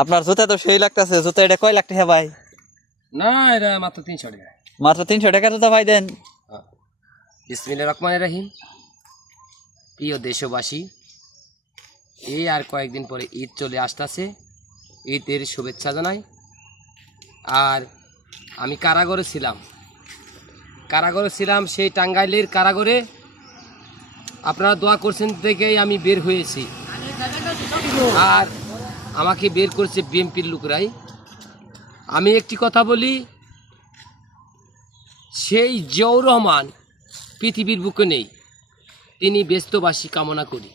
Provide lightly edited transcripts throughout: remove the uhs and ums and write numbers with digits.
আপনার জুতা তো সেই লাগতেছে, জুতা এটা কয় লাখ টাকা ভাই? না, এটা মাত্র 300 টাকা। মাত্র 300 টাকা জুতা ভাই দেন? বিসমিল্লাহির রহমানির রহিম। প্রিয় দেশবাসী, এই আর কয়েকদিন পরে ঈদ চলে আসতেছে, ঈদের শুভেচ্ছা জানাই। আর আমি কারাগারে ছিলাম, সেই টাঙ্গাইলের কারাগারে আপনারা দোয়া করছেন দেখেই আমি বের হয়েছি। আর আমাকে বের করেছে বিএমপির লোকরাই। আমি একটি কথা বলি, সেই জিয়াউর রহমান পৃথিবীর বুকে নেই, তিনি ব্যস্তবাসী কামনা করি।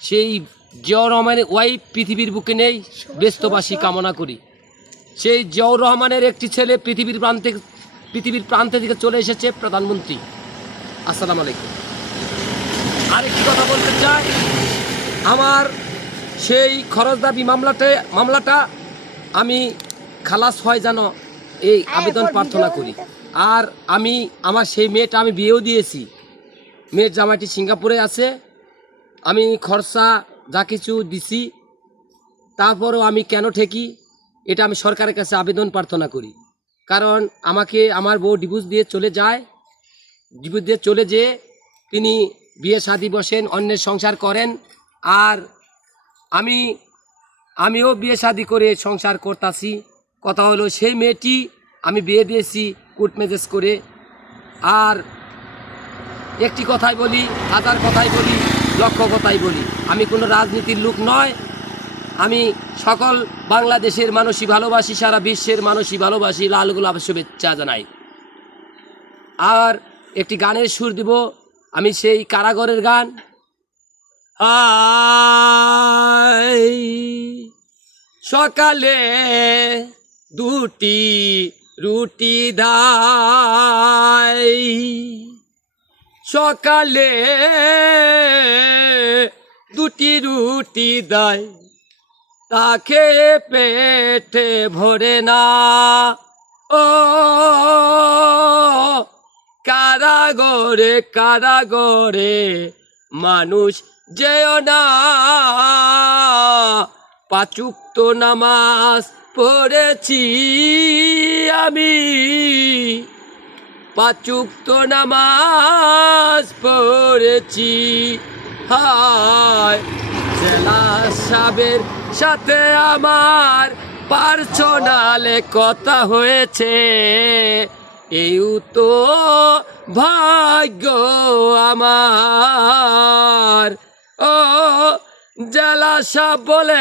সেই জিয়াউর রহমানের ওয়াইফ পৃথিবীর বুকে নেই, ব্যস্তবাসী কামনা করি। সেই জিয়াউর রহমানের একটি ছেলে পৃথিবীর প্রান্তে থেকে চলে এসেছে প্রধানমন্ত্রী। আসসালামু আলাইকুম। আরেকটি কথা বলতে চাই, আমার সেই খরচ দাবি মামলাটা আমি খালাস হয় যেন এই আবেদন প্রার্থনা করি। আর আমার সেই মেয়েটা আমি বিয়েও দিয়েছি, মেয়ের জামাইটি সিঙ্গাপুরে আছে, আমি খরচা যা কিছু দিছি, তারপরও আমি কেন ঠেকি, এটা আমি সরকারের কাছে আবেদন প্রার্থনা করি। কারণ আমার বউ ডিভোর্স দিয়ে চলে যেয়ে তিনি বিয়ে শাদী বসেন, অন্যের সংসার করেন। আর আমিও বিয়ে শাদী করে সংসার করতাছি। কথা হলো, সেই মেয়েটি আমি বিয়ে দিয়েছি কোর্ট ম্যারেজ করে। আর একটি কথাই বলি, হাজার কথাই বলি, লক্ষ কথাই বলি, আমি কোনো রাজনীতির লোক নয়। আমি সকল বাংলাদেশের মানুষই ভালোবাসি, সারা বিশ্বের মানুষই ভালোবাসি, লাল গোলাপ শুভেচ্ছা জানাই। আর একটি গানের সুর দিব, আমি সেই কারাগারের গান। সকালে 2টি রুটি দাই, সকালে 2টি রুটি দেয়, তাকে পেটে ভরে না। ও কারাগরে মানুষ যেও না, 5 ওয়াক্ত নামাজ পড়েছি আমি, 5 ওয়াক্ত নামাজ পড়েছি। হায় জেলা সাহেবের সাথে আমার পার্সোনালে কথা হয়েছে, এই তো ভাগ্য আমার। ও জেলা সাহেব বলে